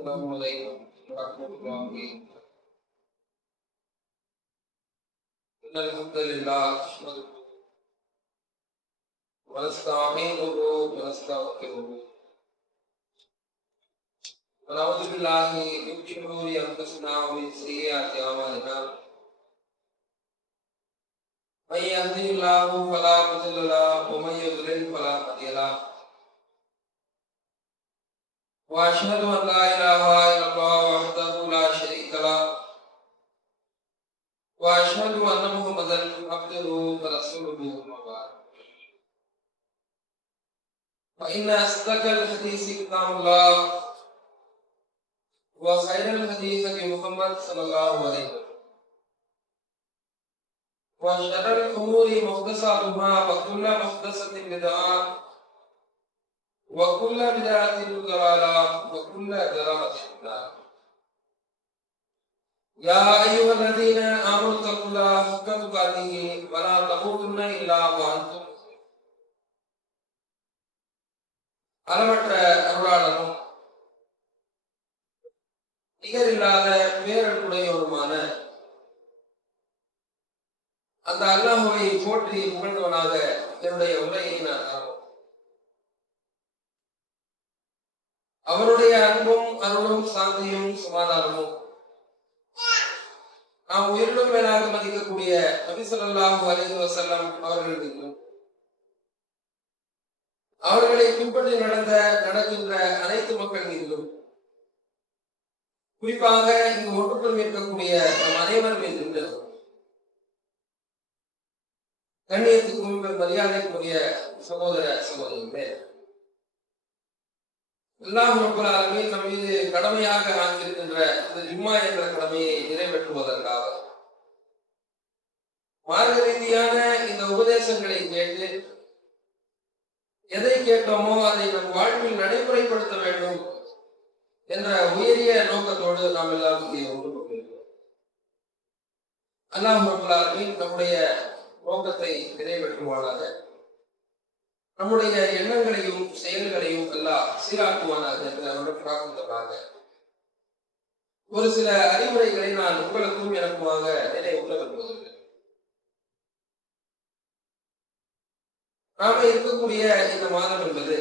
السلام عليكم ورحمة الله وبركاته. إن الحمد لله نحمده ونستعينه ونستغفره ونعوذ بالله من شرور أنفسنا ومن سيئات أعمالنا. من يهده الله فلا مضل له ومن يضلل فلا هادي له. وأشهد أن لا إله إلا الله وحده لا شريك له وأشهد أن محمدا عبده ورسوله أما بعد. فإن أصدق الحديث كتاب الله وخير الحديث محمد صلى الله عليه وسلم وشر الأمور محدثاتها وكل محدثة بدعة وكل بدعة ضلالة وكل ضلالة في النار. يا أيها الذين آمنوا اتقوا الله حق تقاته ولا تموتن إلا وأنتم مسلمون. அளவற்ற அருளாளனும் நிகரில்லாத பேரன்புடையவருமான அந்த அல்லாஹ்வை போற்றி புகழ்ந்தவனாக என்னுடைய உரையை நான் அவருடைய அன்பும் அருளும் சாந்தியும் சமாதானமும் நாம் உயிரிலும் மேலாக மதிக்கக்கூடிய நபி ஸல்லல்லாஹு அலைஹி வஸல்லம் அவர்கள் மீதும் அவர்களை பின்பற்றி நடக்கின்ற அனைத்து மக்கள் மீதிலும் குறிப்பாக இங்கு ஒன்றுக்குள் இருக்கக்கூடிய நம் அனைவர் மீதும் கண்ணியத்துக்கும் மரியாதைக்குரிய சகோதர சகோதரிகளே, அல்லாஹ் ரப்பல் ஆலமீன் நம் மீது கடமையாக ஆக்கியிருக்கின்ற இந்த ஜும்மா என்ற கடமையை நிறைவேற்றுவதற்காக மார்க்க ரீதியான இந்த உபதேசங்களை கேட்டு எதை கேட்டோமோ அதை நம் வாழ்வில் நடைமுறைப்படுத்த வேண்டும் என்ற உயரிய நோக்கத்தோடு நாம் எல்லாம் இங்கே ஒன்று கொண்டிருக்கிறோம். அல்லாஹ் ரப்பல் ஆலமீன் நம்முடைய நோக்கத்தை நிறைவேற்றுவானாக, நம்முடைய எண்ணங்களையும் செயல்களையும் எல்லாம் சீராக்குவானாக என்று அவர்கள் பிரார்த்தமாக ஒரு சில அறிவுரைகளை நான் உங்களுக்கும் எனக்குமாக நினைவுள்ள விரும்புகிறேன். நாம இருக்கக்கூடிய இந்த மாதம் என்பது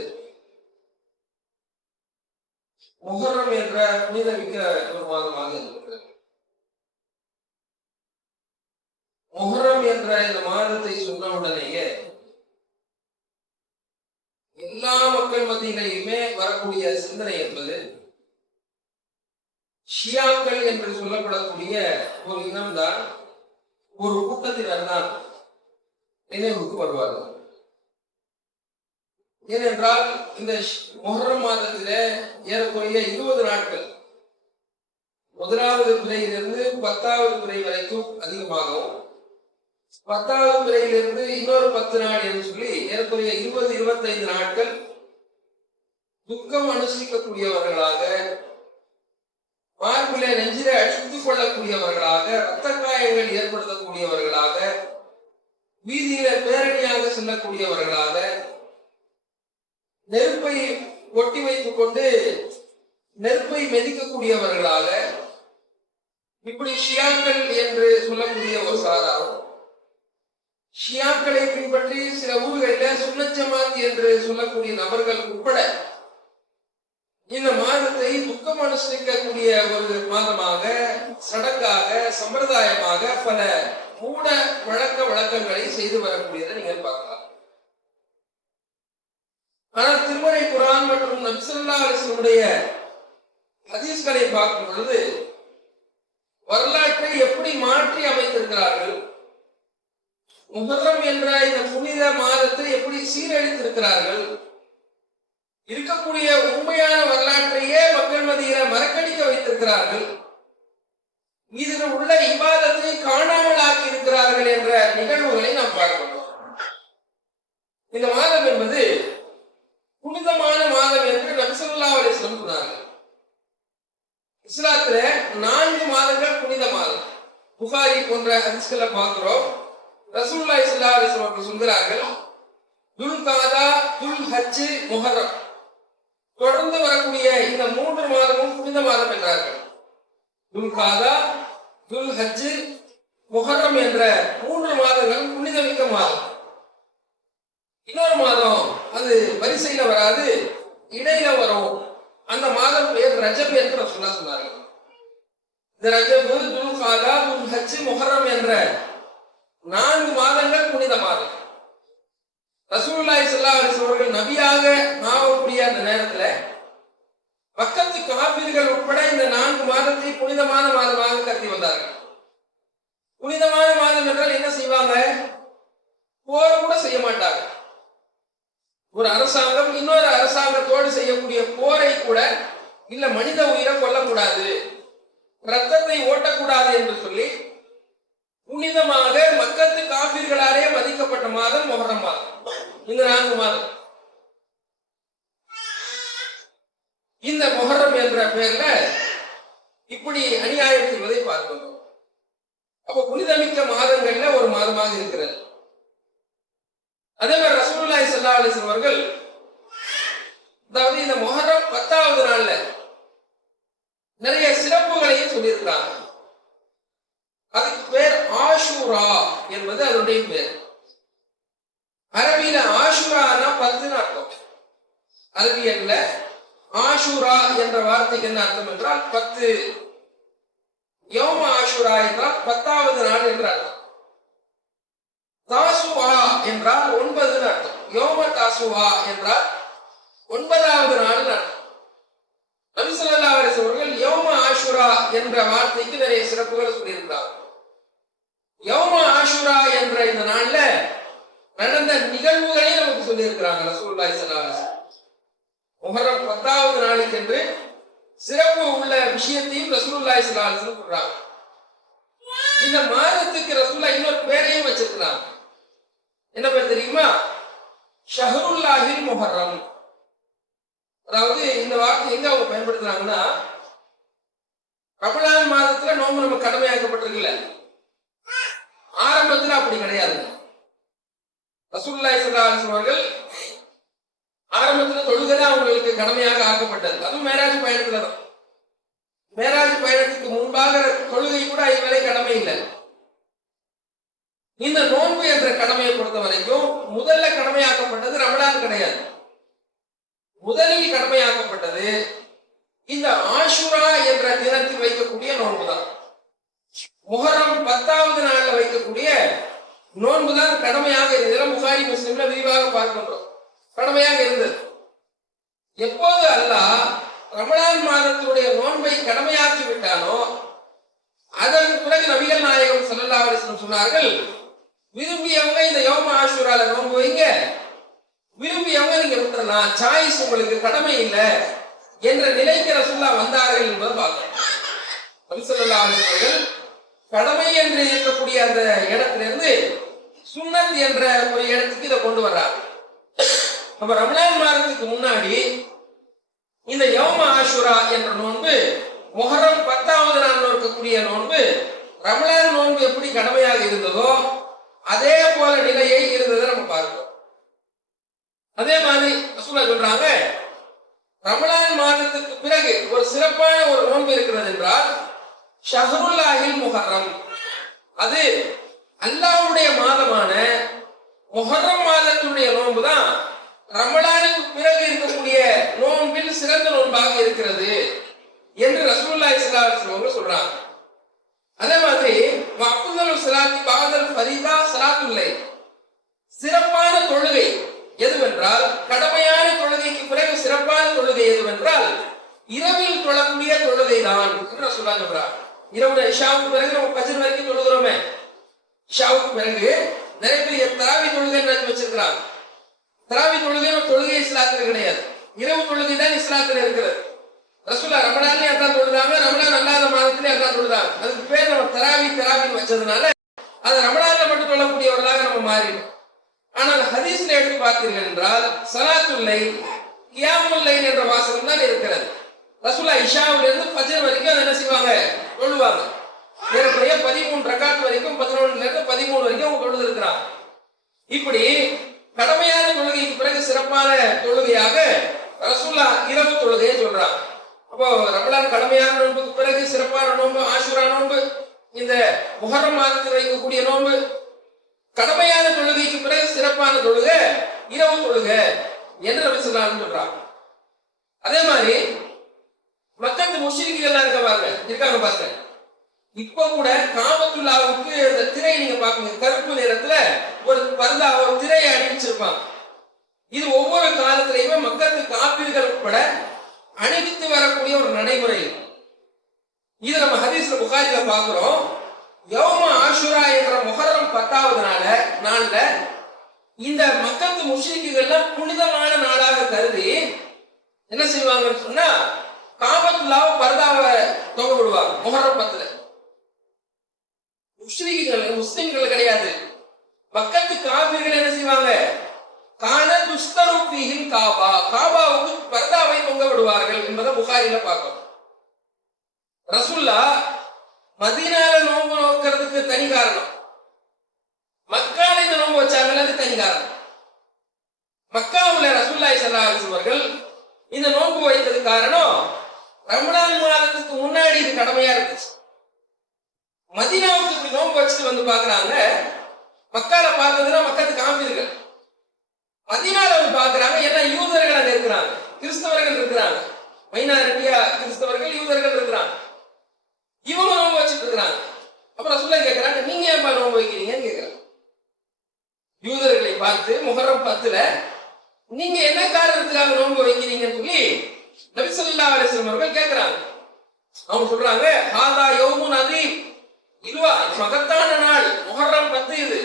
முஹர்ரம் என்ற புனிதமிக்க ஒரு மாதமாக இருக்கிறது. முஹர்ரம் என்ற இந்த மாதத்தை சொன்னவுடனேயே எல்லா மக்கள் மத்தியிலையுமே வரக்கூடிய சிந்தனை என்பது ஷியாக்கள் என்று சொல்லப்படக்கூடிய ஒரு இனம்தான், ஒரு கூட்டத்தினர் தான் நினைவுக்கு வருவார்கள். ஏனென்றால் இந்த முஹர்ரம் மாதத்திலே ஏறக்குறைய 20 நாட்கள், முதலாவது பிறையிலிருந்து 10வது பிறை வரைக்கும் அதிகமாகவும், 10வது பிறையிலிருந்து இன்னொரு 10 நாள் என்று சொல்லி ஏறக்குறைய 20-25 நாட்கள் துக்கம் அனுசரிக்கக்கூடியவர்களாக, மார்பிலே நெஞ்சிலே அடித்துக் கொள்ளக்கூடியவர்களாக, இரத்த காயங்கள் ஏற்படுத்தக்கூடியவர்களாக, வீதியில பேரணியாக செல்லக்கூடியவர்களாக, நெருப்பை ஒட்டி வைத்துக் கொண்டு நெருப்பை மெதிக்கக்கூடியவர்களாக, இப்படி ஷியாக்கள் என்று சொல்லக்கூடிய ஒரு சாராரும், ஷியாக்களை பின்பற்றி சில ஊர்களில் சுன்னத் ஜமாத் என்று சொல்லக்கூடிய நபர்கள் உட்பட இந்த மாதத்தை துக்கம் அனுசரிக்கக்கூடிய ஒரு மாதமாக, சடங்காக, சம்பிரதாயமாக பல மூட வழக்கங்களை செய்து வரக்கூடியதை நீங்கள் பார்க்கலாம். ஆனால் திருமறை குர்ஆன் மற்றும் நபி ஸல்லல்லாஹு அலைஹி வஸல்லம் ஹதீஸ்களை பார்க்கும் பொழுது வரலாற்றை எப்படி மாற்றி அமைத்திருக்கிறார்கள், முஹர்ரம் என்ற இந்த புனித மாதத்தை எப்படி சீரழித்திருக்கிறார்கள், இருக்கக்கூடிய உண்மையான வரலாற்றையே மக்கள் மத்தியில மறக்கடிக்க வைத்திருக்கிறார்கள், இதில் உள்ள இபாதத்தை காணாமல் ஆக்கி இருக்கிறார்கள் என்ற நிகழ்வுகளை நாம் பார்க்கிறோம். இந்த மாதம் என்பது புனிதமான மாதம் என்று நபி ஸல்லல்லாஹு அலைஹி வஸல்லம் சொன்னார்கள். இஸ்லாத்துல 4 மாதங்கள் புனித மாதம். புகாரி போன்ற ஹதீஸ்களை பார்க்கிறோம். ரசூலுல்லாஹி ஸல்லல்லாஹு அலைஹி வஸல்லம் சொல்கிறார்கள், துல்காதா, துல்ஹஜ், முஹர்ரம் தொடர்ந்து வரக்கூடிய இந்த 3 மாதமும் புனித புனித மாதம் என்றார்கள். துல்காதா, துல்ஹஜ், முஹர்ரம் என்ற 3 மாதங்கள் புனிதமிக்க மாதம். இன்னொரு மாதம் அது வரிசையில வராது, இடையில வரும். அந்த மாதம் பெயர் ரஜப் என்று ரசூலுல்லாஹ் சொன்னார்கள். இந்த ரஜப், துல்காதா, துல்ஹஜ், முஹர்ரம் என்ற 4 மாதங்கள் புனித மாதம். ரசூலுல்லாஹி ஸல்லல்லாஹு அலைஹி வஸல்லம் அவர்கள் நபியாக ஆகக்கூடிய அந்த நேரத்துல பக்கத்து காபிர்கள் உட்பட இந்த 4 மாதத்தை புனிதமான மாதமாக கருதி வந்தார்கள். புனிதமான மாதம் என்றால் என்ன செய்வாங்க? போர் கூட செய்ய மாட்டாங்க. ஒரு அரசாங்கம் இன்னொரு அரசாங்கத்தோடு செய்யக்கூடிய போரை கூட, இல்ல மனித உயிரை கொல்லக்கூடாது, ரத்தத்தை ஓட்டக்கூடாது என்று சொல்லி புனிதமாக மக்கத்து காபிர்களாலே மதிக்கப்பட்ட மாதம் முஹர்ரம் மாதம். இந்த 4 மாதம். இந்த முஹர்ரம் என்ற பெயர்ல இப்படி அநியாயம் செய்வதை பார்க்கிறோம். அப்ப புனிதமிக்க மாதங்கள்ல ஒரு மாதமாக இருக்கிறது. அதே மாதிரி ரசூலுல்லாஹி ஸல்லல்லாஹு அலைஹி வஸல்லம் அவர்கள், அதாவது இந்த முஹர்ரம் 10வது நாள்ல நிறைய சிறப்புகளையும் சொல்லியிருக்கிறாங்க. அதுக்கு பேர் ஆஷூரா என்பது அதனுடைய பேர். அரபியில ஆஷூரானா 10 அர்த்தம். அரபியல்ல ஆஷூரா என்ற வார்த்தைக்கு என்ன அர்த்தம் என்றால் 10. யௌம ஆஷூரா என்றால் 10வது நாள் என்று அர்த்தம். தாசுவா என்றால் 9 அர்த்தம். யௌம தாசுவா என்றால் 9வது நாள் அர்த்தம். நபி ஸல்லல்லாஹு அலைஹி வஸல்லம் அவர்கள் யௌம ஆஷூரா என்ற வார்த்தைக்கு நிறைய சிறப்புகளை சொல்லியிருக்கிறார். யௌம ஆஷூரா என்ற இந்த நாள்ல நடந்த நிகழ்வுகளை நமக்கு சொல்லி இருக்கிறாங்க ரசூலுல்லாஹி ஸல்லல்லாஹு அலைஹி வஸல்லம். முஹர்ரம் 10வது நாளுக்கு என்று சிறப்பு உள்ள விஷயத்தையும் ரசூலுல்லாஹி ஸல்லல்லாஹு அலைஹி வஸல்லம் சொல்றாங்க. இந்த மாதத்துக்கு ரசூலுல்லாஹ் இன்னொரு பேரையும் வச்சிருக்கிறாங்க. என்ன பேர் தெரியுமா? ஷஹ்ருல்லாஹில் முஹர்ரம். அதாவது இந்த வார்த்தை எங்க அவங்க பயன்படுத்துறாங்கன்னா, ரமலான் மாதத்துல நோன்பு நம்ம கடமையாக்கப்பட்டிருக்குல்ல, ஆரம்பத்துல அப்படி கிடையாது. ரசூலுல்லாஹி ஸல்லல்லாஹு அலைஹி வஸல்லம் அவர்கள் ஆரம்பத்துல தொழுகைதான் அவங்களுக்கு கடமையாக ஆக்கப்பட்டது. அதுவும் மேராஜ் பயணத்துல தான். மேராஜ் பயணத்துக்கு முன்பாக தொழுகை கூட இதுவரை கடமை இல்லை. இந்த நோன்பு என்ற கடமையை பொறுத்த வரைக்கும் முதல்ல கடமையாக்கப்பட்டது ரமலான் கிடையாது. முதலில் கடமையாக்கப்பட்டது இந்த ஆஷூரா என்ற தினத்தில் வைக்கக்கூடிய நோன்பு தான். முஹர்ரம் 10வது நாள்ல வைக்கக்கூடிய நோன்பு தான் கடமையாக இருந்தது. புகாரி முஸ்லிம்ல விரிவாக பார்க்கின்றோம். கடமையாக இருந்தது. எப்போது அல்லாஹ் ரமலான் மாதத்தினுடைய நோன்பை கடமையாக்கி விட்டானோ அதற்கு பிறகு நபிகள் நாயகம் ஸல்லல்லாஹு அலைஹி வஸல்லம் சொன்னார்கள், விரும்பியவங்க இந்த யௌம ஆஷூரால நோன்பு வைங்க, விரும்பியவங்க நீங்க விட்டுறலாம், சாய்ஸ் உங்களுக்கு கடமை இல்லை என்ற நிலைக்கு ரசூலுல்லாஹ் வந்தார்கள் என்பதை பார்க்கிறோம். நபி ஸல்லல்லாஹு அலைஹி வஸல்லம் கடமை என்று இருக்கக்கூடிய அந்த இடத்திலிருந்து சுன்னத் என்ற ஒரு இடத்துக்கு இதை கொண்டு வர்றாங்க. அப்ப ரமலான் மாதத்துக்கு முன்னாடி இந்த யௌம ஆஷூரா என்ற நோன்பு, முஹர்ரம் 10வது நாள் இருக்கக்கூடிய நோன்பு, ரமலான் நோன்பு எப்படி கடமையாக இருந்ததோ அதே போல நிலையை இருந்ததை நம்ம பார்க்கிறோம். அதே மாதிரி ரசூலுல்லாஹ் சொல்றாங்க, ரமலான் மாதத்துக்கு பிறகு ஒரு சிறப்பான ஒரு நோன்பு இருக்கிறது என்றால் ஷஹ்ருல்லாஹில் முஹர்ரம். அது அல்லாஹ்வுடைய மாதமான முஹர்ரம் மாதத்தினுடைய நோன்பு தான் ரமலானுக்கு பிறகு இருக்கக்கூடிய நோன்பில் சிறந்த நோன்பாக இருக்கிறது என்று ரசூலுல்லாஹி ஸல்லல்லாஹு அலைஹி வஸல்லம் சொல்றாங்க. அதே மாதிரி அஃதலுல் ஸலாத்தி பஅதல் ஃபரீதா ஸலாத்துல் லைல், சிறப்பான தொழுகை எதுவென்றால், கடமையான தொழுகைக்கு பிறகு சிறப்பான தொழுகை எதுவென்றால் இரவில் தொழக்கூடிய தொழுகை தான் என்று ரசூலுல்லாஹ் சொல்றாங்க. இரவுல இஷாவுக்கு பிறகு நம்ம ஃபஜ்ர் வரைக்கும் தொழுகிறோமே, இஷாவுக்கு பிறகு நிறைய பேர் தராவி தொழுகை வச்சிருக்கிறாங்க. தராவி தொழுகை இஸ்லாத்துல கிடையாது, இரவு தொழுகை தான் இஸ்லாத்துல இருக்கிறது. ரசூலுல்லாஹ் ரமலான்லயே அதான் தொழுதாங்க, ரமலான் அல்லாத மாதத்திலே அதான் தொழுதாங்க. அதுக்கு பேர் நம்ம தராவி வச்சதுனால அது ரமலான்ல மட்டும் தொழக்கூடியவர்களாக நம்ம மாறிடும். ஆனால் ஹதீஸ்ல எடுத்து பார்த்தீர்கள் என்றால் ஸலாத்துல் லைல், கியாமுல் லைல் என்ற வாசகம் தான் இருக்கிறது. ரசூலுல்லாஹ் இஷாவுல இருந்து ஃபஜ்ர் வரைக்கும் அதை என்ன செய்வாங்க? தொழுவாங்க. ஏறக்குறைய 13 ரக்காத் வரைக்கும், 11ல இருந்து 13 வரைக்கும் அவங்க தொழுது இருக்கிறாங்க. இப்படி கடமையான தொழுகைக்கு பிறகு சிறப்பான தொழுகையாக ரசூலுல்லாஹ் இரவு தொழுகையை சொல்றாங்க. அப்போ ரமலான் கடமையான நோன்புக்கு பிறகு சிறப்பான நோன்பு ஆஷுரா நோன்பு, இந்த முஹர்ரம் மாதத்தில் வைக்கக்கூடிய நோன்பு, கடமையான தொழுகைக்கு பிறகு சிறப்பான தொழுகை இரவு தொழுகை என்று நபி ஸல்லல்லாஹு அலைஹி வஸல்லம் சொல்றாங்க. அதே மாதிரி மக்கத்து முஷ்ரிக்குகள் இருக்காங்க பாருங்க. இப்ப கூட காபத்துல்லாவுக்கு அந்த திரை நீங்க பாக்குங்க, கருப்பு நிறத்துல ஒரு பர்தா, ஒரு திரையை அணிவிச்சிருப்பாங்க. இது ஒவ்வொரு காலத்திலையுமே மக்கத்து காப்பீர்கள் உட்பட அணிவித்து வரக்கூடிய ஒரு நடைமுறை. இது நம்ம ஹதீஸ்ல புகாரில பாக்குறோம். யௌம ஆஷுரா என்ற முஹர்ரம் 10வது நாள்ல இந்த மக்கத்து முஷ்ரிக்குகள் புனிதமான நாளாக கருதி என்ன செய்வாங்கன்னு சொன்னா, காபத்துல்லாவை பர்தாவை தொங்க விடுவாங்க முஹர்ரம் 10ல. முஸ்லிம்கள் கிடையாது, மக்கத்து காபீர்கள் என்ன செய்வாங்க, கான துஸ்தரு ஃபீஹில் காபா, காபாவுக்கு பர்தாவை தொங்க விடுவார்கள் என்பதை புகாரில பார்க்கிறோம். ரசூலுல்லாஹ் மதீனால நோன்பு நோக்கிறதுக்கு தனி காரணம், மக்கால இந்த நோன்பு வச்சாங்கல்ல அது தனி காரணம். மக்காவுல ரசூலுல்லாஹி ஸல்லல்லாஹு அலைஹி வஸல்லம் அவர்கள் இந்த நோன்பு வைத்தது காரணம், ரமலான் மாதத்துக்கு முன்னாடி இது கடமையா இருந்துச்சு. மதீனாவுக்கு இப்படி நோன்பு வச்சுட்டு வந்து பாக்குறாங்க. மக்கால பார்த்ததுன்னா மக்கத்து காப்பீர்கள், மதீனால வந்து பாக்குறாங்க. ஏன்னா யூதர்கள் அங்க இருக்கிறாங்க, கிறிஸ்தவர்கள் இருக்கிறாங்க, மைனாரிட்டியா கிறிஸ்தவர்கள் யூதர்கள் இருக்கிறாங்க. இவங்க நோன்பு வச்சுட்டு இருக்கிறாங்க. அப்புறம் ரசூலுல்லாஹ் கேட்கிறாங்க, நீங்க ஏன் நோன்பு வைக்கிறீங்கன்னு கேட்கிறாங்க. யூதர்களை பார்த்து முஹர்ரம் 10ல நீங்க என்ன காரணத்துக்காக நோன்பு வைக்கிறீங்கன்னு சொல்லி நபி ஸல்லல்லாஹு அலைஹி வஸல்லம் அவர்கள் கேட்கிறாங்க. அவங்க சொல்றாங்க, ஹாதா யௌமுன் அதீம், இதுவா மகத்தான நாள், முஹர்ரம் 10 இது.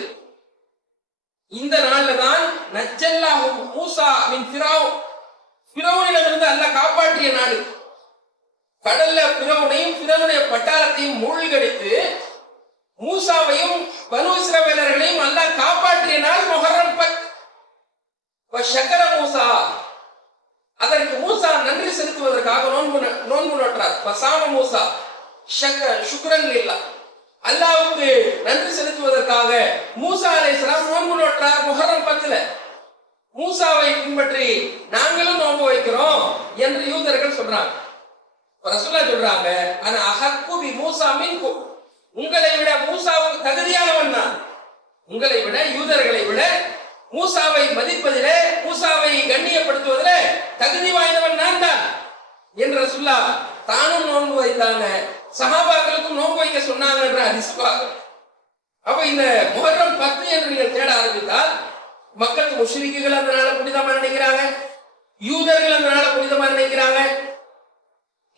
இந்த நாள்ல தான் நஜ்ஜல்லாஹு மூஸா மின் ஃபிரௌனிடமிருந்து அல்லாஹ் காப்பாற்றிய நாள். கடல்ல ஃபிரௌனையும் ஃபிரௌனுடைய பட்டாளத்தையும் மூழ்கடித்து மூசாவையும் பனு இஸ்ரவேலர்களையும் அல்லாஹ் காப்பாற்றிய நாள் முஹர்ரம் 10. வஷக்கர மூஸா, அதற்கு மூசா நன்றி செலுத்துவதற்காக நோன்பு நோற்றார். பசாம மூசா ஷுக்ரன் லில்லாஹ், அல்லாஹ்வுக்கு நன்றி செலுத்துவதற்காக மூசா அலைஹிஸ்ஸலாம் நோன்பு நோற்றார் முஹர்ரம் 10ல. மூசாவை பின்பற்றி நாங்களும் நோன்பு வைக்கிறோம் என்று யூதர்கள் சொல்றாங்க. ரசூலுல்லாஹ் சொல்றாங்க, ஆனா அஹக்கு பி மூசா மின்கும், உங்களை விட மூசாவுக்கு தகுதியானவன் நான். உங்களை விட, யூதர்களை விட மூசாவை மதிப்பதிலே, மூசாவை கண்ணியப்படுத்துவதிலே தகுதி வாய்ந்தவன் நான் தான் என்று ரசூலுல்லாஹ் தானும் நோன்பு வைத்தாங்க, சஹாபாக்களுக்கும் நோன்பு வைக்க சொன்னாங்க என்ற ஹதீஸ் பார்க்கிறோம். அப்ப இந்த முஹர்ரம் 10 என்று நீங்கள் தேட ஆரம்பித்தால், மக்கள் முஷ்ரிக்குகள் அந்த நாளை புனிதமா நினைக்கிறாங்க, யூதர்கள் அந்த நாளை புனிதமா நினைக்கிறாங்க.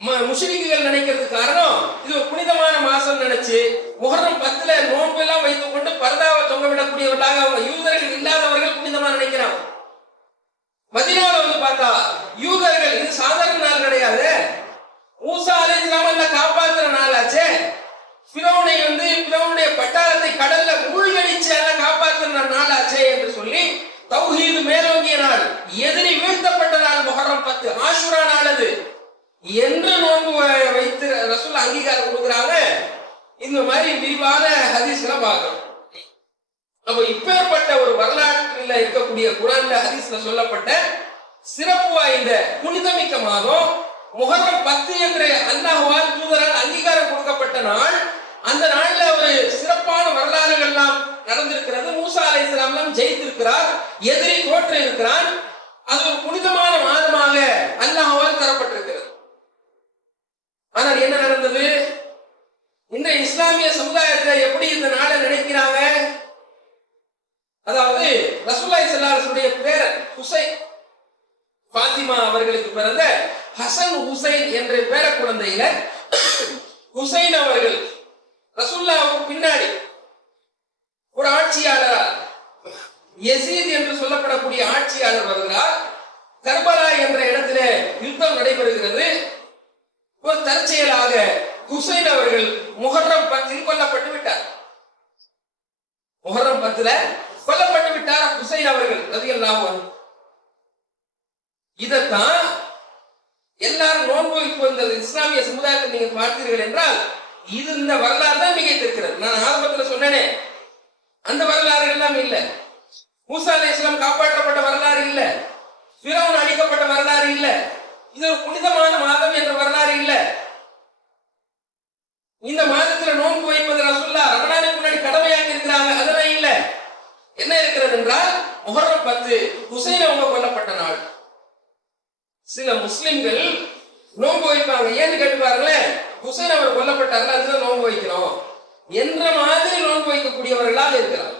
முஷ்ரிக்குகள் நினைக்கிறதுக்கு காரணம், இது ஒரு புனிதமான மாசம் நினைச்சு முஹர்ரம் 10ல நோன்பு எல்லாம் வைத்துக் கொண்டு பர்தாவை தொங்க விடக்கூடியவர்களாக அவங்க யூதர்கள் இல்லாதவர்கள் புனிதமா நினைக்கிறாங்க. மதீனால வந்து பார்த்தா யூதர்கள், இது சாதாரண நாள் கிடையாது, மூசா அலைஹிஸ்ஸலாம் காப்பாற்றுற நாளாச்சே, ஃபிரௌனை ஃபிரௌனுடைய பட்டாளத்தை கடல்ல மூழ்கடிச்சு எல்லாம் காப்பாற்றுற நாளாச்சே என்று சொல்லி தௌஹீது மேலோங்கிய நாள், எதிரி வீழ்த்தப்பட்ட நாள் முஹர்ரம் 10, ஆஷுரா நாள் அது என்று நோன்பு வைத்து ரசூல் அங்கீகாரம் கொடுக்குறாங்க. இந்த மாதிரி விரிவான ஹதீஸ்களை பார்க்கிறோம். அப்ப இப்பேற்பட்ட ஒரு வரலாற்றில் இருக்கக்கூடிய குர்ஆன்ல ஹதீஸ்ல சொல்லப்பட்ட சிறப்பு வாய்ந்த புனிதமிக்க மாதம் முஹர்ரம் 10 என்று அல்லாஹ்வால் தூதரால் அங்கீகாரம் கொடுக்கப்பட்ட நாள். அந்த நாள்ல ஒரு சிறப்பான வரலாறுகள் எல்லாம் நடந்திருக்கிறது. மூசா அலைஹிஸ்ஸலாம் ஜெயித்திருக்கிறார், எதிரி தோற்று இருக்கிறான். அது ஒரு புனிதமான மாதமாக அல்லாஹ்வால் தரப்பட்டிருக்கிறது. ஆனால் என்ன நடந்தது? இன்றைய இஸ்லாமிய சமுதாயத்தில் எப்படி இந்த நாளை நினைக்கிறாங்க? அதாவது ரசூலுல்லாஹி ஸல்லல்லாஹு அலைஹி வஸல்லம் பேர் ஹுசைன், ஃபாத்திமா அவர்களுக்கு பிறந்த ஹசன் ஹுசைன் என்ற பேர குழந்தையில ஹுசைன் அவர்கள் ரசூலுல்லாஹ்வுக்கு பின்னாடி ஒரு ஆட்சியாளர் யசீத் என்று சொல்லப்படக்கூடிய ஆட்சியாளர் வருகிறார். கர்பலா என்ற இடத்திலே யுத்தம் நடைபெறுகிறது. ஒரு தற்செயலாக ஹுசைன் அவர்கள் முஹர்ரம் 10 கொல்லப்பட்டு விட்டார். முஹர்ரம் 10 கொல்லப்பட்டு விட்டார் ஹுசைன் அவர்கள் ரலியல்லாஹு அன்ஹு. இதத்தான் எல்லாரும் நோன்பு இப்போ இந்த இஸ்லாமிய சமுதாயத்தை நீங்க பார்த்தீர்கள் என்றால், இது இந்த வரலாறு தான் மிகைத்திருக்கிறது. நான் ஆரம்பத்தில் சொன்னேனே, அந்த வரலாறு எல்லாம் இல்லை. மூசா அலைஹிஸ்ஸலாம் காப்பாற்றப்பட்ட வரலாறு இல்லை, ஃபிரௌன் அழிக்கப்பட்ட வரலாறு இல்லை, இது ஒரு புனிதமான மாதம் என்ற வரலாறு இல்ல. இந்த மாதத்துல நோன்பு வைப்பது ரசூலுல்லாஹ் ரமலானுக்கு முன்னாடி கடமையாக்கி இருக்கிறாங்க, அதெல்லாம் இல்ல. என்ன இருக்கிறது என்றால் முஹர்ரம் 10 ஹுசைன் அவங்க கொல்லப்பட்ட நாள். சில முஸ்லிம்கள் நோன்பு வைப்பாங்க, ஏன்னு கேட்டு பாருங்களேன், ஹுசைன் அவர் கொல்லப்பட்டார்கள், அதுதான் நோன்பு வைக்கிறோம் என்ற மாதிரி நோன்பு வைக்கக்கூடியவர்களாக இருக்கிறார்.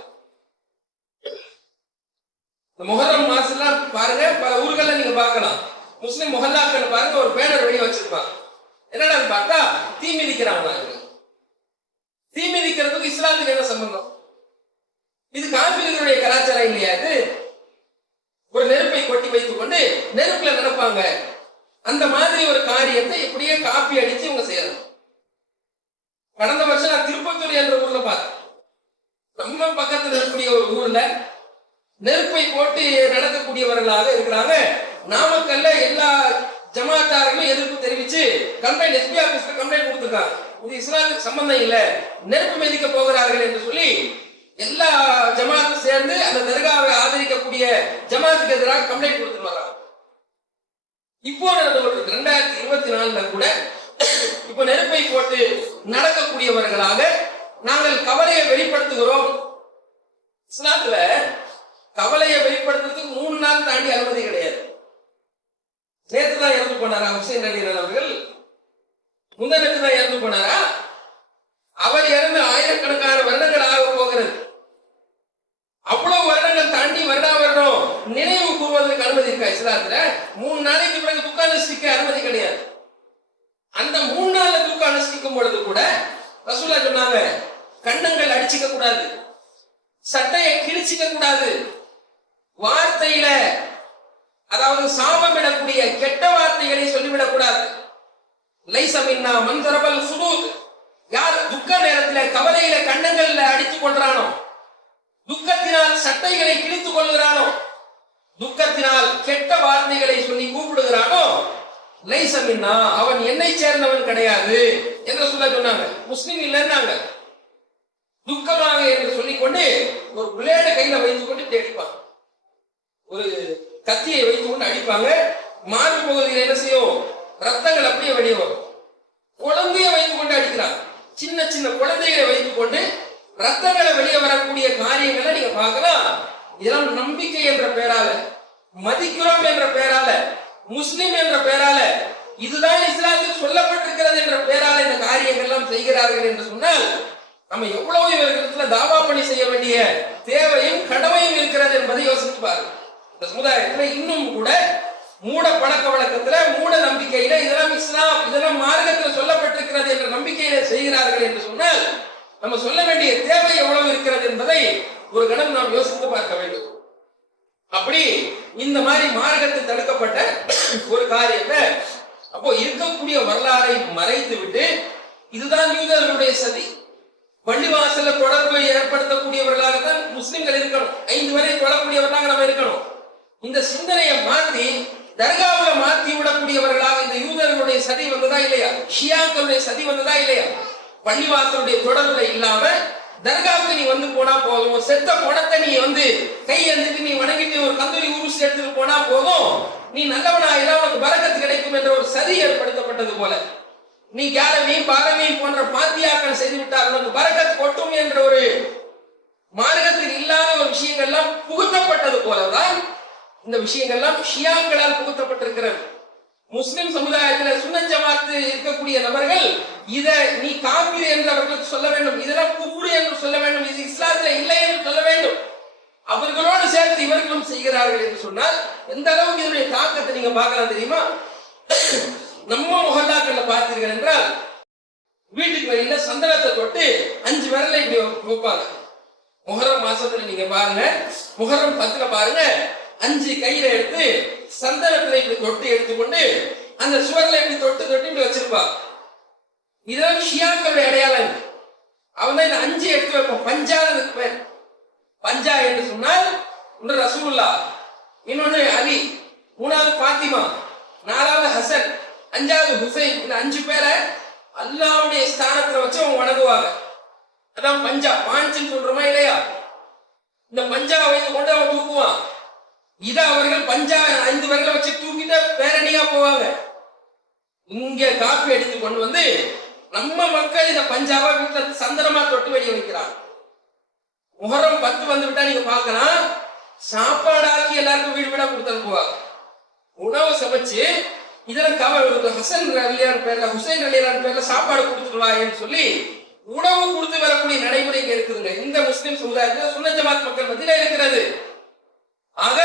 முஹர்ரம் மாசம்லாம் பாருங்க, பல ஊர்கள்ல நீங்க பார்க்கலாம், முஸ்லிம் முஹல்லாக்கள் பாருங்க ஒரு பேனர் வெளியே வச்சிருப்பாங்க. என்னடா பார்த்தா தீ மிதிக்கிறாங்க. தீ மிதிக்கிறதுக்கு இஸ்லாத்துக்கு என்ன சம்பந்தம்? இது காபிர்களுடைய கலாச்சாரம் இல்லையா? இது ஒரு நெருப்பை கொட்டி வைத்துக் கொண்டு நெருப்புல நடப்பாங்க. அந்த மாதிரி ஒரு காரியத்தை இப்படியே காப்பி அடிச்சு இவங்க செய்யறாங்க. கடந்த வருஷம் நான் திருப்பத்தூர் என்ற ஊர்ல பார்த்தேன். நம்ம பக்கத்தில் இருக்கக்கூடிய ஒரு ஊர்ல நெருப்பை போட்டு நடக்கக்கூடியவர்களாக இருக்கிறாங்க. நாமக்கல்ல எல்லா ஜமாத்தார்களும் எதிர்ப்பு தெரிவிச்சு கம்ப்ளைண்ட் எஸ்பி ஆபீஸ்ல கம்ப்ளைண்ட் கொடுத்திருக்காங்க. இது இஸ்லாமுக்கு சம்பந்தம் இல்ல, நெருப்பு மிதிக்க போகிறார்கள் என்று சொல்லி எல்லா ஜமாத்தும் சேர்ந்து அந்த தர்காவை ஆதரிக்கக்கூடிய ஜமாத்துக்கு எதிராக கம்ப்ளைண்ட் கொடுத்துட்டு வர்றாங்க. இப்போ நடந்து 2024 கூட இப்ப நெருப்பை போட்டு நடக்கக்கூடியவர்களாக நாங்கள் கவலையை வெளிப்படுத்துகிறோம். இஸ்லாத்துல கவலையை வெளிப்படுத்துறதுக்கு 3 நாள் தாண்டி அனுமதி கிடையாது. நேற்று தான் இறந்து போனாரா ஹுசைன் அலிகள் அவர்கள்? முந்தனத்து தான் இறந்து போனாரா? அவர் இறந்து ஆயிரக்கணக்கான வருடங்கள் ஆக போகிறது. அவ்வளவு வருடங்கள் தாண்டி வருடம் நினைவு கூறுவதற்கு அனுமதி இருக்கா இஸ்லாத்துல? 3 நாளைக்கு பிறகு துக்க அனுஷ்டிக்க அனுமதி கிடையாது. அந்த 3 நாள்ல துக்க அனுஷ்டிக்கும் பொழுது கூட ரசூலுல்லாஹ் சொன்னாங்க, கண்ணங்கள் அடிச்சுக்க கூடாது, சட்டையை கிழிச்சிக்க கூடாது, வார்த்தையில அதாவது சாபமிடக்கூடிய கெட்ட வார்த்தைகளை சொல்லிவிடக் கூடாது. லைஸ மின்னா மன் தரபல் சுதூத், யார் துக்க நேரத்தில் கவலையில கண்ணங்கள்ல அடித்துக் கொள்றானோ, துக்கத்தினால் சட்டைகளை கிழித்துக் கொள்கிறானோ, துக்கத்தினால் கெட்ட வார்த்தைகளை சொல்லி கூப்பிடுகிறானோ, லைஸ மின்னா, அவன் என்னை சேர்ந்தவன் கிடையாது என்று சொல்ல சொன்னாங்க. முஸ்லிம் இல்லைன்னாங்க. துக்கமாக என்று சொல்லிக்கொண்டு ஒரு பிளேடு கையில வைத்துக் கொண்டு அடிப்பாங்க, ஒரு கத்தியை வைத்துக் கொண்டு அடிப்பாங்க. மார்பு பகுதியில் என்ன செய்யும்? ரத்தங்கள் அப்படியே வெளியே வரும். குழந்தைய வைத்துக் கொண்டு அடிக்கிறாங்க. சின்ன சின்ன குழந்தைகளை வைத்துக் கொண்டு ரத்தங்களை வெளியே வரக்கூடிய காரியங்களை நீங்க பார்க்கலாம். இதெல்லாம் நம்பிக்கை என்ற பெயரால, மதிக்கிறோம் என்ற பெயரால, முஸ்லிம் என்ற பெயரால, இதுதான் இஸ்லாத்தில் சொல்லப்பட்டிருக்கிறது என்ற பெயரால இந்த காரியங்கள் எல்லாம் செய்கிறார்கள் என்று சொன்னால் நம்ம எவ்வளவு இவர்களிடத்துல தாவா பணி செய்ய வேண்டிய தேவையும் கடமையும் இருக்கிறது என்பதை யோசித்து பாருங்க. இந்த சமுதாயத்துல இன்னும் கூட மூட பழக்க வழக்கத்துல, மூட நம்பிக்கையில இதெல்லாம் இஸ்லாம், இதெல்லாம் மார்க்கத்தில் சொல்லப்பட்டிருக்கிறது என்ற நம்பிக்கையில செய்கிறார்கள் என்று சொன்னால் நம்ம சொல்ல வேண்டிய தேவை எவ்வளவு இருக்கிறது என்பதை ஒரு கணம் நாம் யோசித்து பார்க்க வேண்டும். அப்படி இந்த மாதிரி மார்க்கத்தில் தடுக்கப்பட்ட ஒரு காரியத்தை அப்போ இருக்கக்கூடிய வரலாறை மறைத்து விட்டு இதுதான் யூதர்களுடைய சதி, பள்ளிவாசல்ல தொடர்பை ஏற்படுத்தக்கூடியவர்களாகத்தான் முஸ்லிம்கள் இருக்கணும், 5 வரை தொழக்கூடியவர்களாக நம்ம இருக்கணும். இந்த சிந்தனையை மாற்றி தர்காவுல மாற்றி விடக்கூடியவர்களாக இந்த யூதர்களுடைய சதி வந்ததா இல்லையா? ஷியாக்களுடைய சதி வந்ததா இல்லையா? பள்ளிவாசலுடைய தொடர்புல இல்லாம தர்காவுக்கு நீ வந்து போனா போதும், செத்த பணத்தை நீ வந்து கை எழுந்துட்டு நீ வணங்கிட்டு ஒரு கந்தூரி உருசி எடுத்துட்டு போனா போதும், நீ நல்லவனாயிரா, உனக்கு பரக்கத்து கிடைக்கும் என்ற ஒரு சதி ஏற்படுத்தப்பட்டது போல, நீ கேலவையும் பாரவையும் போன்ற பாத்தியாக்கள் செய்து விட்டால் உனக்கு பரக்கத்து கொட்டும் என்ற ஒரு மார்க்கத்தில் இல்லாத ஒரு விஷயங்கள்லாம் புகுத்தப்பட்டது போலதான் இந்த விஷயங்கள்லாம் ஷியாக்களால் புகுத்தப்பட்டிருக்கிறது. முஸ்லிம் சமுதாயத்தில் சுன்னத் ஜமாத் இருக்கக்கூடிய நபர்கள் இதை நீ காஃபிர் என்று அவர்களுக்கு சொல்ல வேண்டும், இதெல்லாம் குஃப்ர் என்று சொல்ல வேண்டும், இது இஸ்லாத்துல இல்லை என்று சொல்ல வேண்டும். அவர்களோடு சேர்த்து இவர்களும் செய்கிறார்கள் என்று சொன்னால் எந்த அளவுக்கு இதனுடைய தாக்கத்தை நீங்க பார்க்கலாம் தெரியுமா? நம்ம முஹல்லாக்கள்ல பார்த்தீர்கள் என்றால் வீட்டுக்கு வெளியில சந்தனத்தை தொட்டு 5 விரலை இப்படி வைப்பாங்க. முஹர்ரம் மாசத்துல நீங்க பாருங்க, முஹர்ரம் 10 பாருங்க, 5 கையில எடுத்து சந்தனத்தை இப்படி தொட்டு எடுத்துக்கொண்டு அந்த சுவர்ல இப்படி தொட்டு தொட்டு இப்படி வச்சிருப்பாங்க. இதெல்லாம் ஷியாக்களுடைய அடையாளம். அவன் தான் இந்த 5 எடுத்து வைப்போம். பஞ்சானதுக்கு பேர். பஞ்சா என்று சொன்னால் ஒன்று ரசூலுல்லாஹ், இன்னொன்னு அலி, 3வது பாத்திமா, 4வது ஹசன், 5வது ஹுசைன். இந்த 5 பேரை அல்லாஹ்வுடைய ஸ்தானத்துல வச்சு அவங்க வணங்குவாங்க. அதான் பஞ்சா. பாஞ்சுன்னு சொல்றோமா இல்லையா? இந்த பஞ்சாவை வைத்து கொண்டு அவன் தூக்குவான். இதை அவர்கள் பஞ்சா 5 விரலை வச்சு தூக்கிட்டு பேரணியா போவாங்க. இங்க காப்பி அடித்து கொண்டு வந்து நம்ம மக்கள் இத பஞ்சாபா வீட்டுல சந்தனமா தொட்டு வெடி வைக்கிறாங்க. முஹர்ரம் 10 வந்து விட்டா நீங்க பார்க்கலாம், சாப்பாடாக்கி எல்லாருக்கும் வீடு வீடா கொடுத்து அனுப்புவாங்க. உணவு சமைச்சு இதுல ஹசன் ரலியான் பேர்ல ஹுசைன் ரலியான் பேர்ல சாப்பாடு கொடுத்துருவாங்கன்னு சொல்லி உணவு கொடுத்து வரக்கூடிய நடைமுறை இங்க இருக்குதுங்க. இந்த முஸ்லிம் சமுதாயத்தில் சுன்னத் ஜமாத் மக்கள் மத்தியில இருக்கிறது. ஆக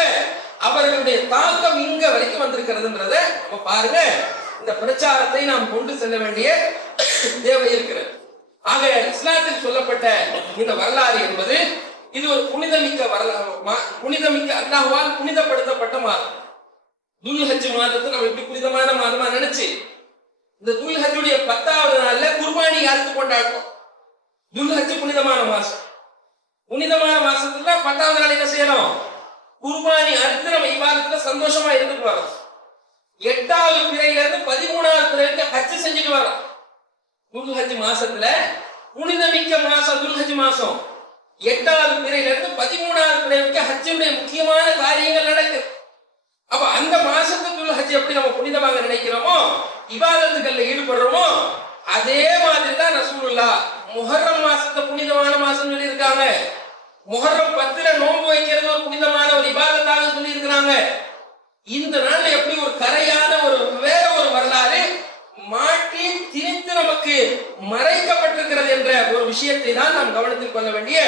அவர்களுடைய தாக்கம் இங்க வரைக்கும் வந்திருக்கிறதுன்றத நம்ம பாருங்க. இந்த பிரச்சாரத்தை நாம் கொண்டு செல்ல வேண்டிய தேவை இருக்கிறது. ஆக இஸ்லாத்தில் சொல்லப்பட்ட இந்த வரலாறு என்பது இது ஒரு புனிதமிக்க அல்லாஹ்வால் புனிதப்படுத்தப்பட்ட மாதம். துல்ஹஜ் மாதத்தை நம்ம எப்படி புனிதமான மாதமா நினைச்சு இந்த துல்ஹஜ்ஜுடைய 10வது நாள்ல குர்பானி அறுத்து கொண்டாடுறோம். துல்ஹஜ் புனிதமான மாசம். புனிதமான மாசத்துல 10வது நாள் என்ன செய்யணும்? குர்பானி அறுத்து நம்ம இபாதத்துல சந்தோஷமா இருந்துட்டு வரோம். 8வது பிறையில இருந்து 13வது பிறைக்கு ஹஜ் செஞ்சுட்டு வரோம். துல்ஹஜ் மாசத்துல புனிதமிக்க மாசம் துல்ஹஜ் மாசம். 8வது பிறையில இருந்து 13வது பிறைக்கு ஹஜ்ஜுடைய முக்கியமான காரியங்கள் நடக்குது. அப்ப அந்த மாசத்துக்குள்ள ஹஜ் எப்படி நம்ம புனிதமாக நினைக்கிறோமோ, இபாதத்துகள்ல ஈடுபடுறோமோ, அதே மாதிரி தான் ரசூலுல்லாஹ் முஹர்ரம் மாசத்தை புனிதமான மாசம் சொல்லி இருக்காங்க. முஹர்ரம் 10ல நோன்பு வைக்கிறது ஒரு புனிதமான ஒரு இபாதத்தாக சொல்லி இருக்கிறாங்க. இந்த நாள்ல எப்படி ஒரு கரையான ஒரு வேற ஒரு வரலாறு மாற்றி திணித்து நமக்கு மறைக்கப்பட்டிருக்கிறது என்ற ஒரு விஷயத்தை தான் நாம் கவனத்தில் கொள்ள வேண்டிய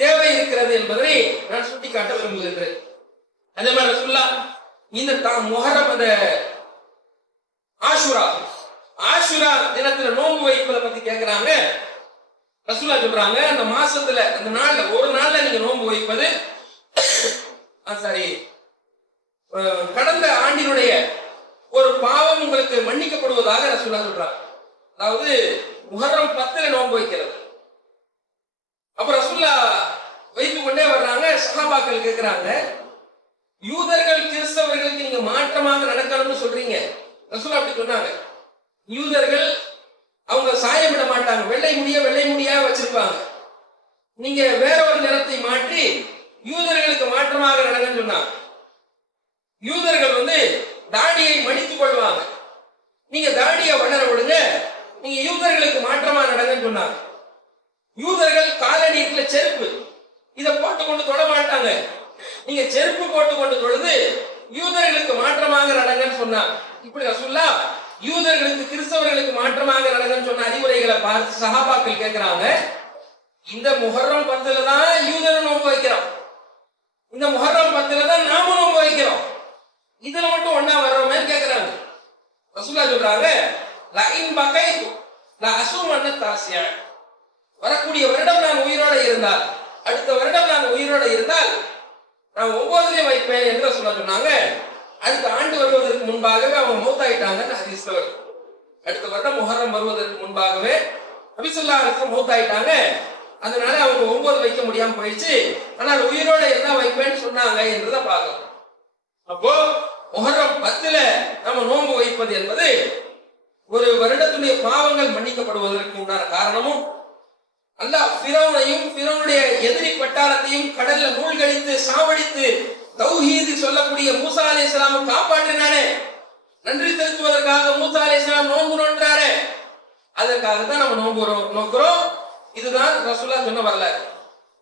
தேவை இருக்கிறது என்பதை நான் சுட்டிக்காட்ட விரும்புகின்றேன். அதே மாதிரி ரசூலுல்லாஹ் இந்த முஹர்ரம் அந்த ஆஷுரா தினத்துல நோன்பு வைப்பதை பத்தி கேட்கிறாங்க. ரசூலுல்லாஹ் சொல்றாங்க, அந்த மாசத்துல அந்த நாள்ல ஒரு நாள்ல நீங்க நோன்பு வைப்பது கடந்த ஆண்டினுடைய ஒரு பாவம் உங்களுக்கு மன்னிக்கப்படுவதாக ரசூலுல்லாஹ் சொல்றாங்க. அதாவது முஹர்ரம் 10ல நோன்பு வைக்கிறது. அப்ப ரசூலுல்லாஹ் வைத்துக் கொண்டே வர்றாங்க. சஹாபாக்கள் கேட்கிறாங்க, யூதர்கள் கிறிஸ்தவர்களுக்கு நீங்க மாற்றமாக நடக்கணும்னு சொல்றீங்க. ரசூலுல்லாஹ் அப்படி சொன்னாங்க. யூதர்கள் அவங்க சாயமிட மாட்டாங்க, வெள்ளை முடியா வச்சிருப்பாங்க. நீங்க வேற ஒரு நிறத்தை மாற்றி யூதர்களுக்கு மாற்றமாக நடங்கன்னு சொன்னாங்க. யூதர்கள் தாடியை மடித்துக் கொள்வாங்க, நீங்க தாடியை வளர விடுங்க, நீங்க யூதர்களுக்கு மாற்றமா நடங்கன்னு சொன்னாங்க. யூதர்கள் காலடிக்குள்ள செருப்பு இதை போட்டுக்கொண்டு தொட மாட்டாங்க, நீங்க செருப்பு போட்டுக்கொண்டு தொழுது யூதர்களுக்கு மாற்றமாக நடங்கன்னு சொன்னாங்க. இப்படி ரசூலுல்லாஹ் யூதர்களுக்கு கிறிஸ்தவர்களுக்கு மாற்றமாக நடங்கன்னு சொன்ன அறிவுரைகளை பார்த்து சஹாபாக்கள் கேட்கிறாங்க, இந்த முஹர்ரம் 10ல தான் யூதரை நோன்பு வைக்கிறோம், இந்த முஹர்ரம் 10ல தான் நாம நோன்பு வைக்கிறோம், இதுல மட்டும் ஒண்ணா வர்றோமே கேட்கிறாங்க. ரசூலுல்லாஹ் சொல்றாங்க, லஇன் பகைது லா அஸூமன்ன தாசியா, வரக்கூடிய வருடம் நான் உயிரோட இருந்தால், அடுத்த வருடம் நான் உயிரோட இருந்தால் நான் 9லயும் வைப்பேன் என்று சொன்னாங்க. அடுத்த ஆண்டு வருவதற்கு முன்பாகவே அவங்க மௌத்தாயிட்டாங்கன்னு ஹதீஸ்ல வருது. அடுத்த வருடம் முஹர்ரம் வருவதற்கு முன்பாகவே நபி ஸல்லல்லாஹு அலைஹி வஸல்லம் மௌத்தாயிட்டாங்க. அதனால அவங்க 9 வைக்க முடியாம போயிடுச்சு, ஆனால் உயிரோட இருந்தா வைப்பேன்னு சொன்னாங்க என்றுதான் பார்க்கலாம். அப்போ முஹர்ரம் 10ல நம்ம நோன்பு வைப்பது என்பது ஒரு வருடத்துடைய பாவங்கள் மன்னிக்கப்படுவதற்கு உண்டான காரணமும், அல்லாஹ் ஃபிரௌனுடைய எதிரி பட்டாளத்தையும் கடல்ல மூழ்கடித்து சாவடித்து தௌஹீது சொல்லக்கூடிய மூசா அலைஹிஸ்ஸலாம் காப்பாற்றினானே, நன்றி செலுத்துவதற்காக மூசா அலைஹிஸ்ஸலாம் நோன்பு நோன்றாரே, அதற்காக தான் நம்ம நோன்பு நோக்கிறோம். இதுதான் ரசூலுல்லாஹ் சொன்ன வரலாறு.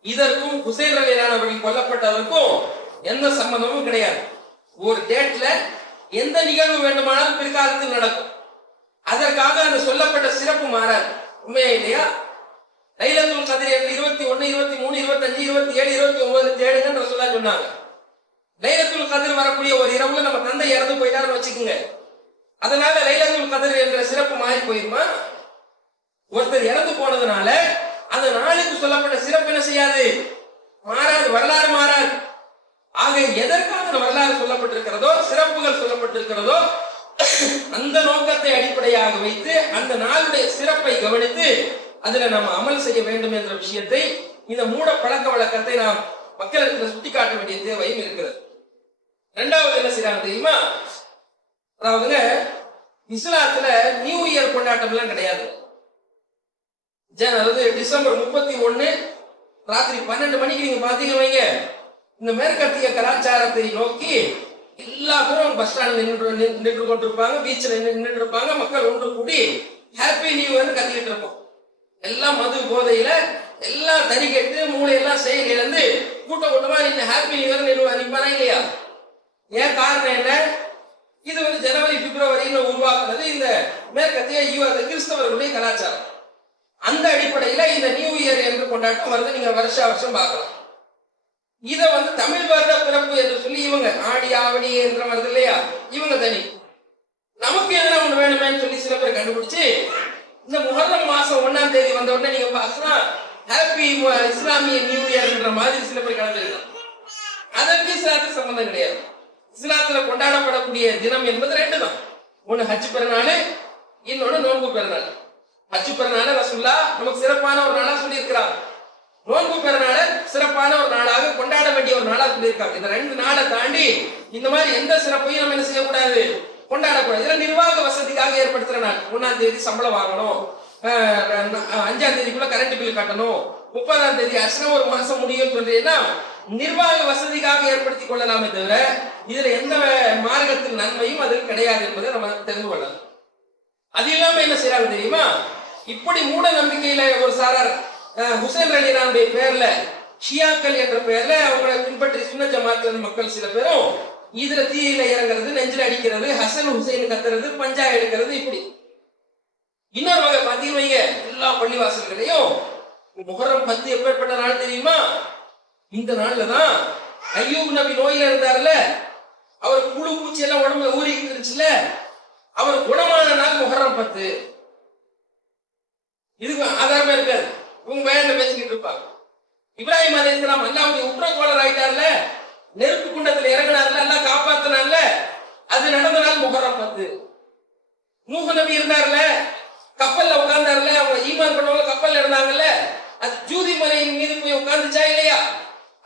இதற்கும் ஹுசைன் ரலியல்லாஹு அவர்கள் கொல்லப்பட்டதற்கும் எந்த சம்பந்தமும் கிடையாது. ஒரு டேட்ல எந்த நிகழ்வு வேண்டுமானாலும் பிற்காலத்தில் நடக்கும், அதற்காக அந்த சொல்லப்பட்ட சிறப்பு மாறாது. உண்மையா இல்லையா? லைலத்துல் கத்ர் 21, 23, 25, 27, 29 தேடுங்கன்னு ரசூலுல்லாஹ் சொன்னாங்க. லைலத்துல் கத்ர் வரக்கூடிய ஒரு இரவுல நம்ம தந்தை இறந்து போயிட்டாருன்னு வச்சுக்கோங்க, அதனால லைலத்துல் கத்ர் என்ற சிறப்பு மாறி போயிருமா? ஒருத்தர் இறந்து போனதுனால அந்த நாளுக்கு சொல்லப்பட்ட சிறப்பு என்ன செய்யாது? மாறாது, வரலாறு மாறாது. ஆக எதற்காக அந்த வரலாறு சொல்லப்பட்டிருக்கிறதோ, சிறப்புகள் சொல்லப்பட்டிருக்கிறதோ, அந்த நோக்கத்தை அடிப்படையாக வைத்து அந்த நாளுடைய சிறப்பை கவனித்து அதுல நாம் அமல் செய்ய வேண்டும் என்ற விஷயத்தை, இந்த மூட பழக்க வழக்கத்தை நாம் மக்களுக்கு சுட்டிக்காட்ட வேண்டிய தேவையும் இருக்கிறது. இரண்டாவது என்ன செய்யறாங்க தெரியுமா? அதாவது இஸ்லாத்துல நியூ இயர் கொண்டாட்டம் எல்லாம் கிடையாது. அதாவது டிசம்பர் 31 ராத்திரி 12 மணிக்கு நீங்க பாத்தீங்க வைங்க, இந்த மேற்கத்திய கலாச்சாரத்தை நோக்கி எல்லா பேரும் பஸ் ஸ்டாண்ட் நின்று கொண்டிருப்பாங்க, பீச்சில் நின்று இருப்பாங்க. மக்கள் ஒன்று கூடி ஹாப்பி நியூ இயர் கத்திக்கிட்டு இருப்போம். எல்லாம் மது போதையில எல்லாம் தறி கெட்டு மூளையெல்லாம் செயல் இழந்து கூட்டமா நின்று ஹாப்பி நியூ இயர் நிற்பானா இல்லையா? ஏன் காரணம் என்ன? இது ஜனவரி பிப்ரவரின்னு உருவாக்குனது இந்த மேற்கத்திய கிறிஸ்தவர்களுடைய கலாச்சாரம். அந்த அடிப்படையில இந்த நியூ இயர் என்று கொண்டாட்டம் வருது. நீங்க வருஷம் பார்க்கலாம். இத தமிழ் வருட பிறப்பு என்று சொல்லி இவங்க ஆடி ஆவணி என்ற வருது இல்லையா, இவங்க தனி. நமக்கு எதனா ஒண்ணு வேணுமேன்னு சொல்லி சில பேர் கண்டுபிடிச்சு இந்த முஹர்ரம் மாசம் 1ஆம் தேதி வந்த உடனே நீங்க பாத்தீங்கன்னா ஹாப்பி இஸ்லாமிய நியூ இயர் என்ற மாதிரி சில பேர் கலந்துருக்காங்க. அதற்கு இஸ்லாத்துக்கு சம்பந்தம் கிடையாது. இஸ்லாத்துல கொண்டாடப்படக்கூடிய தினம் என்பது 2 தான். ஒண்ணு ஹஜ் பெருநாள், இன்னொன்னு நோன்பு பெருநாள். ஹஜ் பெருநாள் ரசூலுல்லாஹ் நமக்கு சிறப்பான ஒரு நாளா சொல்லி இருக்கிறாங்க. நோன்பு பெருநாளை சிறப்பான ஒரு நாளாக கொண்டாட வேண்டிய ஒரு நாளா சொல்லியிருக்காங்க. இந்த 2 நாளை தாண்டி இந்த மாதிரி எந்த சிறப்பையும் நம்ம என்ன செய்யக்கூடாது, கொண்டாடக்கூடாது. இதுல நிர்வாக வசதிக்காக ஏற்படுத்துற நாள். 1ஆம் தேதி சம்பளம் வாங்கணும், 5ஆம் தேதிக்குள்ள கரண்ட் பில் கட்டணும், 30ஆம் தேதி அசன ஒரு மாசம் முடியும் சொல்றீங்கன்னா நிர்வாக வசதிக்காக ஏற்படுத்திக் கொள்ளலாமே தவிர இதுல எந்த மார்க்கத்தின் நன்மையும் அதில் கிடையாது என்பதை நம்ம தெரிந்து கொள்ளலாம். அது இல்லாம என்ன செய்யறாங்க தெரியுமா? இப்படி மூட நம்பிக்கையில ஒரு சாரார் ஹுசைன் ரலியல்லாஹுடைய பேர்ல ஷியாக்கள் என்ற பெயர்ல அவங்களை பின்பற்றி சுன்ன ஜமாத் மக்கள் சில பேரும் இதுல தீயில இறங்குறது, நெஞ்சில அடிக்கிறது, ஹசன் ஹுசைன் கத்துறது, பஞ்சா எடுக்கிறது. இப்படி இன்னொரு வகை பாத்தீங்க, எல்லா பள்ளிவாசல்களையும் முஹர்ரம் 10 எப்பேற்பட்ட நாள் தெரியுமா? இந்த நாள்ல தான் ஐயூப் நபி நோயில இருந்தார்ல, அவர் புழு பூச்சி எல்லாம் உடம்புல ஊறிக்கிட்டு இருந்துச்சுல, அவர் குணமான நாள் முஹர்ரம் 10. இதுக்கு ஆதாரமே இருக்காது. இவங்க பயன்ல பேசிக்கிட்டு இருப்பாங்க. இப்ராஹிம் அலைஹிஸ்ஸலாம் அல்லாஹ்வுடைய உற்றகோளர் ஆயிட்டார்ல, நெருப்பு குண்டத்துல இறங்கினார்ல, அல்லாஹ் காப்பாத்தினார்ல, அது நடந்த நாள் முஹர்ரம் 10. நூஹ் நபி இருந்தார்ல, கப்பல்ல உட்கார்ந்தார்ல, அவங்க ஈமான் பண்ணவங்க கப்பல்ல இருந்தாங்கல்ல, அது ஜூதி மலையின் மீது போய் உட்கார்ந்துச்சா இல்லையா?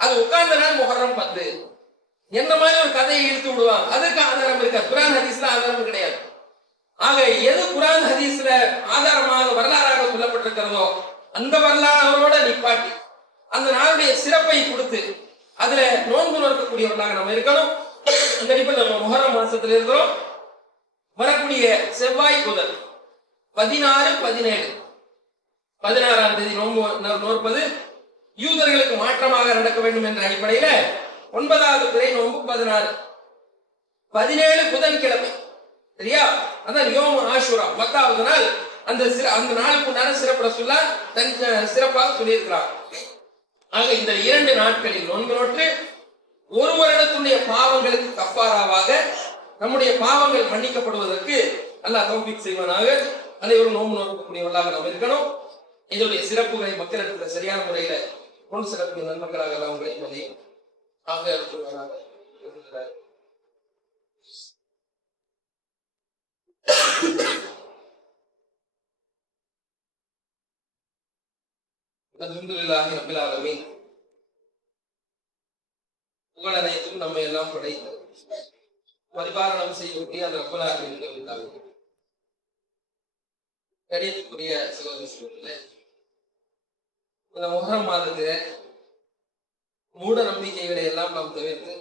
அது உட்கார்ந்த நாள் முஹர்ரம் 10. என்ன மாதிரி ஒரு கதையை இழுத்து விடுவாங்க. அதுக்கு ஆதாரம் இருக்காது. குர்ஆன் ஹதீஸ்ல ஆதாரம் கிடையாது. ஆக எது குர்ஆன் ஹதீஸ்ல ஆதாரமாக வரலாறாக சொல்லப்பட்டிருக்கிறதோ அந்த வரலாறோட நிப்பாட்டி அந்த நாளுடைய சிறப்பை கொடுத்து அதுல நோன்பு நோக்கக்கூடியவர்களாக நம்ம இருக்கணும். அந்த அடிப்படையில் நம்ம முஹர்ரம் மாசத்துல இருக்கிறோம். வரக்கூடிய செவ்வாய் புதன் 16, 17, 16ஆம் தேதி நோன்பு நோற்பது யூதர்களுக்கு மாற்றமாக நடக்க வேண்டும் என்ற அடிப்படையில 9வது பிறை நோன்பு 16, 17 புதன்கிழமை. சரியா? அதான் யோம் ஆஷுரா 10வது நாள். அந்த நாளுக்கு உண்டான சிறப்பு சொல்ல தனி சிறப்பாக சொல்லியிருக்கிறார். ஆக இந்த 2 நாட்களில் நோன்பு நோற்று ஒரு வருடத்துடைய பாவங்களுக்கு கஃபாராவாக நம்முடைய பாவங்கள் மன்னிக்கப்படுவதற்கு அல்லாஹ் தௌஃபீக் செய்வானாக. அனைவரும் நோன்பு நோக்கக்கூடியவர்களாக நாம் இருக்கணும். இதனுடைய சிறப்புகளை மக்களிடத்தில் சரியான முறையில கொண்டு செல்லக்கூடிய நன்மக்களாக எல்லாம் உங்களை பதி ஆக இருக்கிறார்கள். அல்ஹம்துலில்லாஹி ரப்பில் ஆலமீன். புகழ் அனைத்தும் நம்மை எல்லாம் படைத்து பரிபாலனம் செய்யக்கூடிய அந்த ரப்பல் ஆலமீன் கணியத்துக்குரிய சகோதரர்களே, இந்த முஹர்ரம் மாதத்திலே மூட நம்பிக்கைகளை எல்லாம் நாம் தவிர்த்து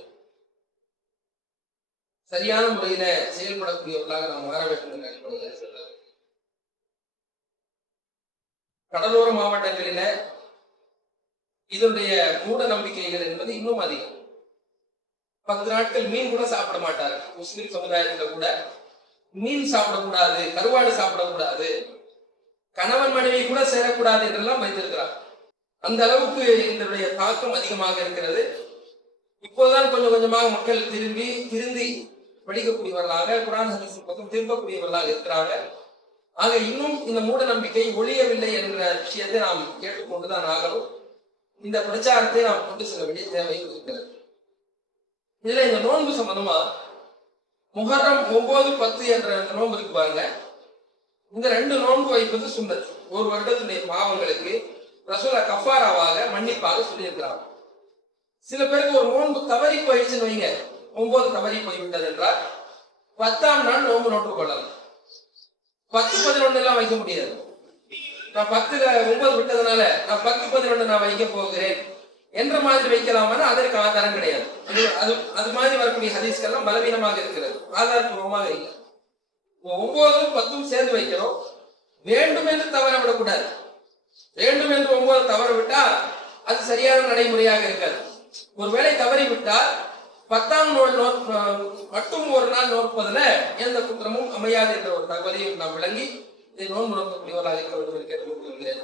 சரியான முறையில செயல்படக்கூடியவர்களாக நாம் மாற வேண்டும் என்ற அடிப்படையில் சொல்றாங்க. கடலோர மாவட்டங்களில இதனுடைய மூட நம்பிக்கைகள் என்பது இன்னும் அதிகம். 10 நாட்கள் மீன் கூட சாப்பிட மாட்டார்கள். முஸ்லிம் சமுதாயத்துல கூட மீன் சாப்பிடக்கூடாது, கருவாடு சாப்பிடக்கூடாது, கணவன் மனைவி கூட சேரக்கூடாது என்றெல்லாம் வைத்திருக்கிறார். அந்த அளவுக்கு இதனுடைய தாக்கம் அதிகமாக இருக்கிறது. இப்போதுதான் கொஞ்சம் கொஞ்சமாக மக்கள் திருந்தி படிக்கக்கூடியவர்களாக குர்ஆன் ஹதீஸ் பக்கம் திரும்பக்கூடியவர்களாக இருக்கிறாங்க. ஆக இன்னும் இந்த மூட நம்பிக்கை ஒழியவில்லை என்ற விஷயத்தை நாம் கேட்டுக்கொண்டுதான் ஆகணும். இந்த பிரச்சாரத்தை நாம் கொண்டு செல்ல வேண்டிய தேவை இருக்கிறது. இதுல இந்த நோன்பு சம்பந்தமா முஹர்ரம் 9, 10 என்ற நோன்பு இருக்கு பாருங்க. இந்த 2 நோன்பு வைப்பது சுன்னத். ஒரு வருடத்துடைய பாவங்களுக்கு ரசூலுல்லாஹ் கஃபாராவாக மன்னிப்பாக சொல்லியிருக்கிறாங்க. சில பேருக்கு ஒரு நோன்பு தவறி போயிடுச்சுன்னு வைங்க, 9 தவறி போய்விட்டது என்றால் 10ஆம் நாள் நோன்பு நோட்டு கொள்ளலாம். 10, 11 எல்லாம் வைக்க முடியாது. நான் 10ல 9 விட்டதுனால நான் 10, 11 நான் வைக்க போகிறேன் என்ற மாதிரி வைக்கலாம்னா அதற்கு ஆதாரம் கிடையாது. அது மாதிரி வரக்கூடிய ஹதீஸ்கள்லாம் பலவீனமாக இருக்கிறது, ஆதாரபூர்வமாக இல்லை. 9 10 சேர்ந்து வைக்கிறோம், வேண்டும் என்று தவற விடக்கூடாது. வேண்டும் என்று 9 தவற விட்டால் அது சரியான நடைமுறையாக இருக்காது. ஒருவேளை தவறி விட்டால் 10ஆம் நாள் மட்டும் ஒரு நாள் நோற்பதில் எந்த குற்றமும் அமையாது என்ற ஒரு தகவலையும் நாம் விளங்கி இதை நோன்பு நோக்கக்கூடியவர்களாக இருக்க வேண்டும் என்று கேட்டுக்கொள்கிறேன்.